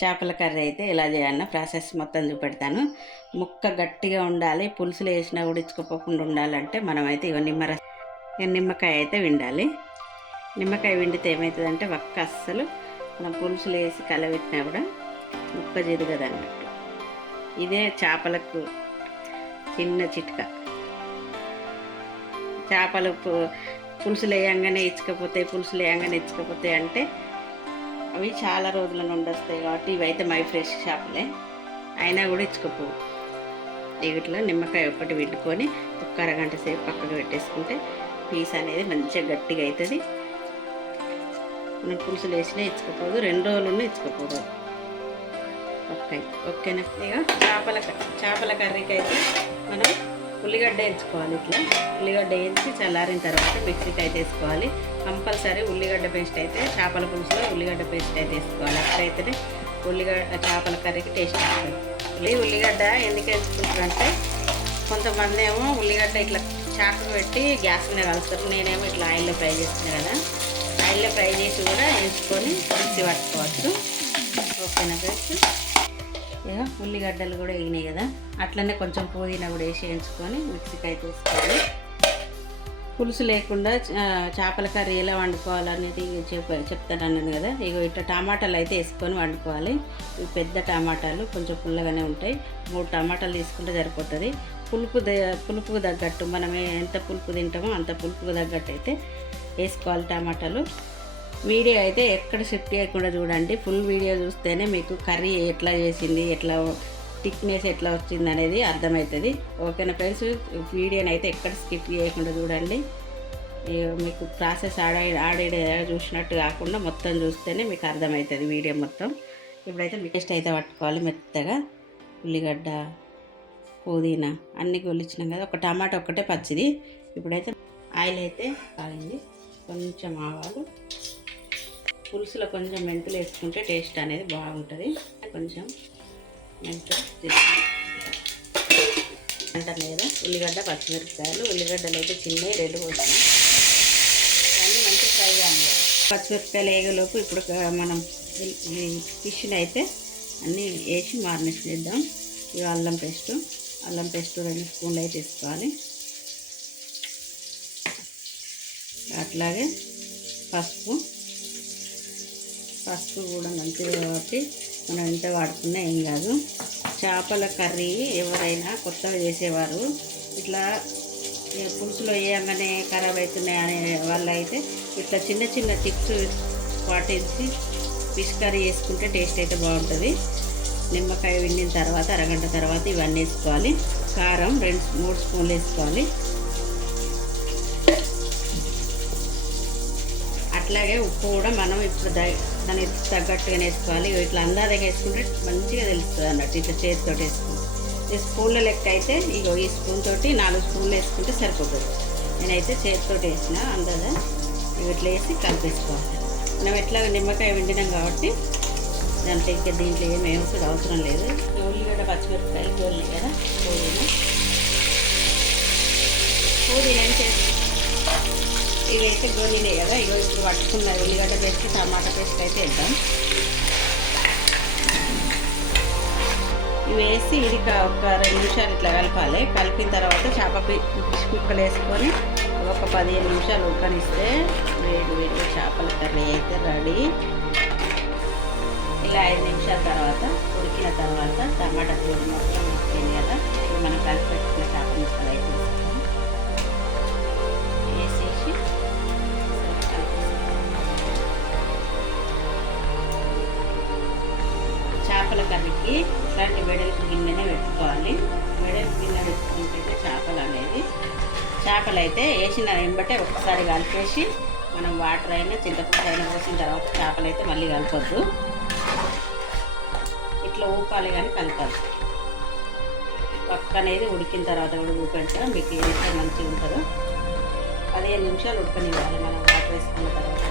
చేపల కర్రీ అయితే ఎలా చేయాలన్న ప్రాసెస్ మొత్తం చూపెడతాను. ముక్క గట్టిగా ఉండాలి, పులుసులో వేసినా కూడా ఇచ్చుకోపోకుండా ఉండాలంటే మనమైతే నిమ్మకాయ అయితే విండాలి. నిమ్మకాయ విండితే ఏమవుతుందంటే ఒక్క అస్సలు మనం పులుసులో వేసి కలబెట్టినా కూడా ముక్క జిరగదు అన్నట్టు. ఇదే చేపలకు చిన్న చిట్కా. చేపలు పులుసులు వేయంగానే ఇచ్చకపోతే అంటే అవి చాలా రోజుల నుండి వస్తాయి కాబట్టి ఇవైతే మై ఫ్రెష్ చేపలే అయినా కూడా ఇచ్చుకోపోవు. వీటిలో నిమ్మకాయ ఒకటి పెట్టుకొని ఒక అరగంట సేపు పక్కకు పెట్టేసుకుంటే పీస్ అనేది మంచిగా గట్టిగా అవుతుంది. మనం పులుసులు వేసినా ఇచ్చుకోపోదు, 2 రోజులు ఇచ్చుకోపోదు. ఓకేనా? ఇక చేపల కర్రీకి అయితే మనం ఉల్లిగడ్డ వేయించుకోవాలి. ఇట్లా ఉల్లిగడ్డ వేయించి చల్లారిన తర్వాత మిక్సీకి అయితే వేసుకోవాలి. కంపల్సరీ ఉల్లిగడ్డ పేస్ట్ అయితే చేపల పులుసులో ఉల్లిగడ్డ పేస్ట్ అయితే వేసుకోవాలి. అప్పుడైతేనే చేపల కర్రీకి టేస్ట్ వస్తుంది. ఉల్లిగడ్డ ఎందుకు వేసుకుంటారంటే కొంతమంది ఏమో ఉల్లిగడ్డ ఇట్లా చాకు పెట్టి గ్యాస్ మీద కలుస్తారు. నేనేమో ఇట్లా ఆయిల్లో ఫ్రై చేస్తున్నాను కదా, ఆయిల్లో ఫ్రై చేసి కూడా వేసుకొని మిక్సీ పట్టుకోవచ్చు. ఓకేనా ఫ్రెండ్స్? ఇక ఉల్లిగడ్డలు కూడా వేగినాయి కదా, అట్లనే కొంచెం పుదీనా కూడా వేసి వేయించుకొని మిక్సీకి అయితే వేసుకోవాలి. పులుసు లేకుండా చేపల కర్రీ ఎలా వండుకోవాలనేది చెప్తానన్నాను కదా. ఇగో ఇట్లా టమాటాలు అయితే వేసుకొని వండుకోవాలి. ఇవి పెద్ద టమాటాలు కొంచెం పుల్లగానే ఉంటాయి. 3 టమాటాలు తీసుకుంటే సరిపోతుంది. పులుపుకు తగ్గట్టు మనం ఎంత పులుపు తింటామో అంత పులుపుకు తగ్గట్టు అయితే వేసుకోవాలి టమాటాలు. వీడియో అయితే ఎక్కడ స్కిప్ చేయకుండా చూడండి. ఫుల్ వీడియో చూస్తేనే మీకు కర్రీ ఎట్లా చేసింది, ఎట్లా థిక్నెస్ ఎట్లా వచ్చింది అనేది అర్థమవుతుంది. ఓకేనా ఫ్రెండ్స్? వీడియోని అయితే ఎక్కడ స్కిప్ చేయకుండా చూడండి. మీకు ప్రాసెస్ ఆడే చూసినట్టు కాకుండా మొత్తం చూస్తేనే మీకు అర్థమవుతుంది వీడియో మొత్తం. ఇప్పుడైతే పేస్ట్ అయితే పట్టుకోవాలి మెత్తగా. ఉల్లిగడ్డ, పుదీనా అన్నీ గొలిచినాం కదా. ఒక టమాటా ఒక్కటే పచ్చిది. ఇప్పుడైతే ఆయిల్ అయితే కాగింది. కొంచెం ఆవాలు, పులుసులో కొంచెం మెంతులు వేసుకుంటే టేస్ట్ అనేది బాగుంటుంది. కొంచెం మెంతులు అంటాను కదా. ఉల్లిగడ్డ, పచ్చిమిరపకాయలు. ఉల్లిగడ్డలు అయితే చిన్నవి 2 పోసినాయి. అన్నీ మంచిగా ఫ్రై కావాలి. పచ్చిమిరపకాయలు వేగలోపు ఇప్పుడు మనం ఈ ఫిష్ని అయితే అన్నీ వేసి మారినేట్ చేద్దాం. ఇవి అల్లం పేస్ట్ 2 స్పూన్లు అయితే వేసుకోవాలి. అట్లాగే పసుపు కూడా మంచిది కాబట్టి మనం ఎంత వాడుకున్నా ఏం కాదు. చేపల కర్రీ ఎవరైనా కొత్తగా చేసేవారు ఇట్లా పులుసులో వేయగానే ఖరాబ్ అవుతున్నాయి అనే వాళ్ళు అయితే ఇట్లా చిన్న చిన్న టిప్స్ పాటించి ఫిష్ కర్రీ వేసుకుంటే టేస్ట్ అయితే బాగుంటుంది. నిమ్మకాయ విండిన తర్వాత అరగంట తర్వాత ఇవన్నీ వేసుకోవాలి. కారం 2-3 స్పూన్లు వేసుకోవాలి. అట్లాగే ఉప్పు కూడా మనం ఇప్పుడు దానికి తగ్గట్టుగా వేసుకోవాలి. ఇట్లా అందాజగా వేసుకుంటే మంచిగా తెలుస్తుంది అన్నట్టు. ఇట్లా చేతితో వేసుకుంటే ఈ స్పూన్ల లెక్క అయితే ఇగో ఈ స్పూన్ తోటి 4 స్పూన్లు వేసుకుంటే సరిపోతుంది. నేనైతే చేతితో వేసిన అందాజా ఇట్లా వేసి కలిపేసుకోవాలి. మనం ఎట్లా నిమ్మకాయ వండినాం కాబట్టి దాంట్లో ఇంకా దీంట్లో ఏమి వేసుడు అవసరం లేదు. ఉల్లిగడ్డ, పచ్చిమిరపకాయలు గోలినాయి కదా. పుదీనా ఏం చేసి ఇవైతే గోలినాయి కదా. ఇగో ఇప్పుడు పట్టుకున్న ఉల్లిగడ్డ పేస్ట్, టమాటా పేస్ట్ అయితే వేద్దాం. ఇవి వేసి ఇది ఒక 2 నిమిషాలు ఇట్లా కలపాలి. కలిపిన తర్వాత ఫిష్ ముక్కలు వేసుకొని ఒక 15 నిమిషాలు ఉడకనిస్తే వేడి చేపల కర్రీ అయితే రెడీ. ఇలా 5 నిమిషాల తర్వాత ఉడికిన తర్వాత టమాటా కూర మొత్తం ఉడికింది కదా. ఇప్పుడు మనం కలిపి పెట్టుకున్న చేప ముక్కలు అయితే వేసేసి చేపల కర్రీకి ఇట్లాంటి వెడల్పు గిన్నెనే పెట్టుకోవాలి. వెడల్పు గిన్నె పెట్టుకుంటే చేపలు అయితే వేసిన వెంబటే ఒకసారి కలిపేసి మనం వాటర్ అయినా చింతపండు అయినా పోసిన తర్వాత చేపలు అయితే మళ్ళీ కలపొద్దు. ఇట్లా ఊపాలి కానీ కలపాలి. పక్క అనేది ఉడికిన తర్వాత కూడా ఊపెడతా మీకు ఏదైతే మంచిగా ఉంటుందో. 15 నిమిషాలు ఉడకనివ్వాలి మనం వాటర్ వేసుకున్న తర్వాత.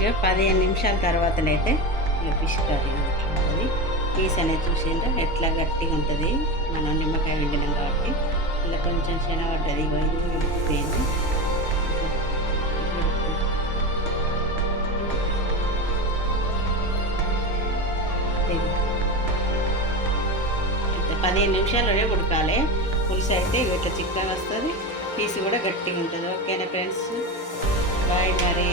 ఇక 15 నిమిషాల తర్వాతనైతే ఇక ఫిష్ కర్రీ ఉంటుంది. పీస్ అనేది చూసిందా ఎట్లా గట్టిగా ఉంటుంది. మనం నిమ్మకాయ వండినాం కాబట్టి ఇలా కొంచెం శనగడ్డది ఉడికిపోయింది. ఇది అయితే 15 నిమిషాల్లోనే ఉడకాలి. పులుసు అయితే ఇట్లా చిక్కగా వస్తుంది, పీసు కూడా గట్టిగా ఉంటుంది. ఓకేనా ఫ్రెండ్స్, బాయ్ మరి.